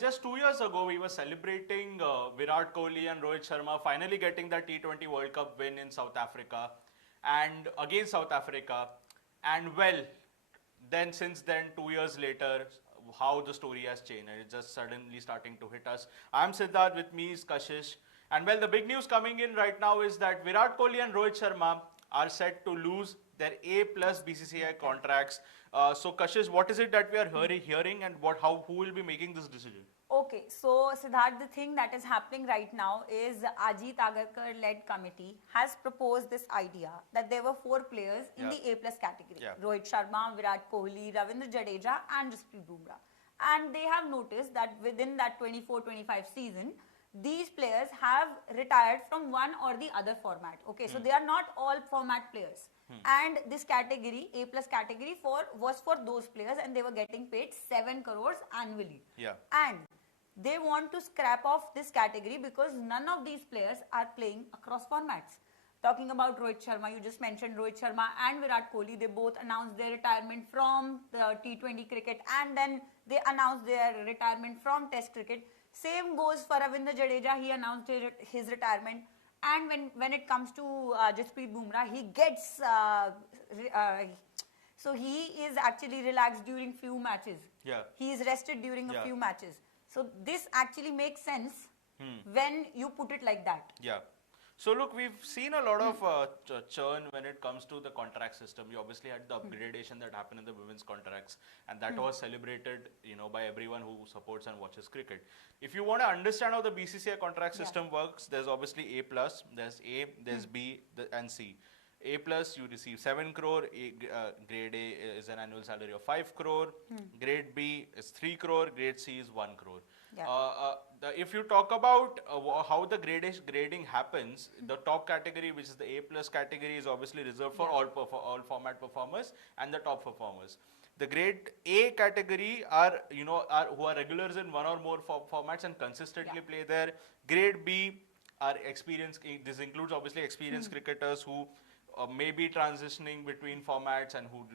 just 2 years ago, we were celebrating Virat Kohli and Rohit Sharma finally getting that T20 World Cup win in South Africa and against South Africa. And well, then since then, 2 years later, how the story has changed and it's just suddenly starting to hit us. I'm Siddharth, with me is Kashish. And well, the big news coming in right now is that Virat Kohli and Rohit Sharma are set to lose their A+ BCCI contracts. So Kashish, what is it that we are hearing and who will be making this decision? Okay, so Siddharth, the thing that is happening right now is Ajit Agarkar-led committee has proposed this idea that there were 4 players in the A+ category. Rohit Sharma, Virat Kohli, Ravindra Jadeja and Jasprit Bumrah. And they have noticed that within that 24-25 season, these players have retired from one or the other format. Okay, so they are not all format players. And this category, A+ category was for those players and they were getting paid 7 crores annually. And they want to scrap off this category because none of these players are playing across formats. Talking about Rohit Sharma, you just mentioned Rohit Sharma and Virat Kohli, they both announced their retirement from the T20 cricket and then they announced their retirement from Test cricket. Same goes for Ravindra Jadeja, he announced his retirement. And when it comes to Jasprit Bumrah, he gets, so he is actually relaxed during few matches. He is rested during a few matches. So this actually makes sense when you put it like that. So look, we've seen a lot of churn when it comes to the contract system. You obviously had the upgradation that happened in the women's contracts, and that was celebrated, by everyone who supports and watches cricket. If you want to understand how the BCCI contract system works, there's obviously A+, there's A, there's B, and C. A+, you receive 7 crore, grade A is an annual salary of 5 crore, grade B is 3 crore, grade C is 1 crore. If you talk about how the grading happens, the top category, which is the A+ category, is obviously reserved for all format performers and the top performers. The grade A category are who are regulars in one or more formats and consistently play there. Grade B are experienced. This includes obviously experienced cricketers who may be transitioning between formats and who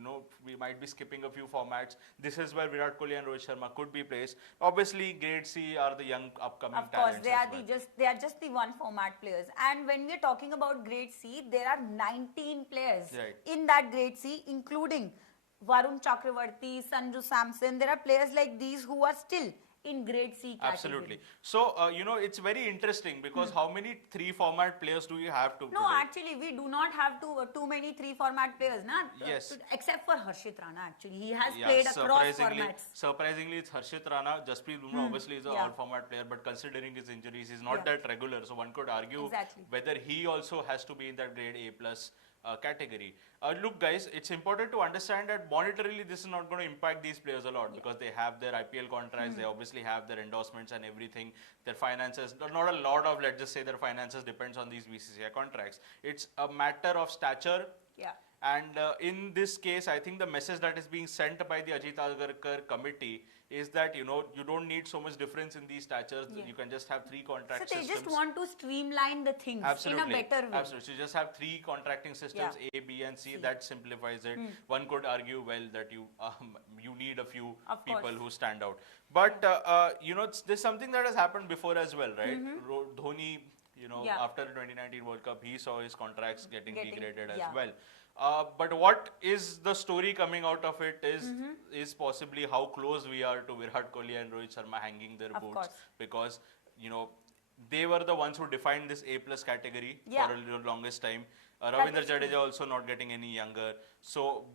we might be skipping a few formats. This is where Virat Kohli and Rohit Sharma could be placed. Obviously, grade C are the young upcoming talents. Of course, they are just the one format players. And when we are talking about grade C, there are 19 players in that grade C, including Varun Chakravarti, Sanju Samson. There are players like these who are still in grade C category. Absolutely. So, it's very interesting because how many 3 format players do you have to No, actually, we do not have too many 3 format players, na? Yes. Except for Harshit Rana, actually. He has played across formats. Surprisingly, it's Harshit Rana. Jasprit Bumrah obviously is an all-format player, but considering his injuries, he's not that regular. So, one could argue whether he also has to be in that grade A+ category. Look guys, it's important to understand that monetarily this is not going to impact these players a lot because they have their IPL contracts, they obviously have their endorsements and everything. Their finances, not a lot of, let's just say their finances depends on these BCCI contracts. It's a matter of stature. And in this case, I think the message that is being sent by the Ajit Agarkar committee is that, you don't need so much difference in these statures. You can just have 3 contract systems. So they just want to streamline the things in a better way. Absolutely. So you just have 3 contracting systems, A, B and C. That simplifies it. One could argue, well, that you need a few people who stand out. But, there's something that has happened before as well, right? Dhoni, after the 2019 World Cup, he saw his contracts getting degraded as well. But what is the story coming out of it is possibly how close we are to Virat Kohli and Rohit Sharma hanging their boots because, they were the ones who defined this A+ category for the longest time. Ravindra Jadeja also not getting any younger. So,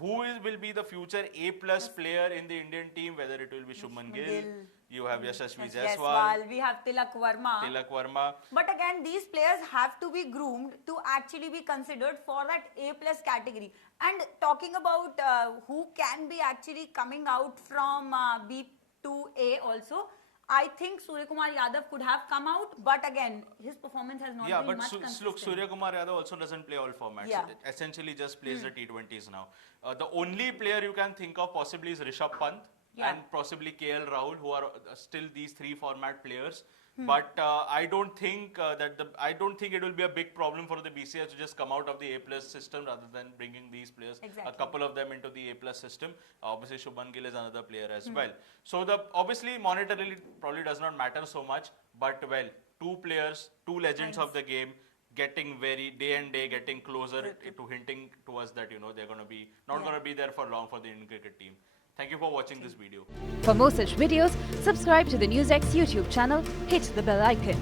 who will be the future A+ player in the Indian team, whether it will be Shubman Gill, you have Yashasvi Jaiswal, we have Tilak Varma. But again, these players have to be groomed to actually be considered for that A+ category. And talking about who can be actually coming out from B to A also, I think Surya Kumar Yadav could have come out, but again, his performance has not been much consistent. Look, Surya Kumar Yadav also doesn't play all formats. It essentially just plays the T20s now. The only player you can think of possibly is Rishabh Pant and possibly KL Rahul, who are still these 3 format players. But I don't think I don't think it will be a big problem for the BCCI to just come out of the A plus system rather than bringing these players, Exactly. a couple of them into the A plus system. Obviously, Shubman Gill is another player as well. So the obviously monetarily probably does not matter so much, but well, two players, two legends of the game, getting very day and day getting closer to hinting to us that they're going to be not going to be there for long for the Indian cricket team. Thank you for watching this video. For more such videos, subscribe to the NewsX YouTube channel, hit the bell icon.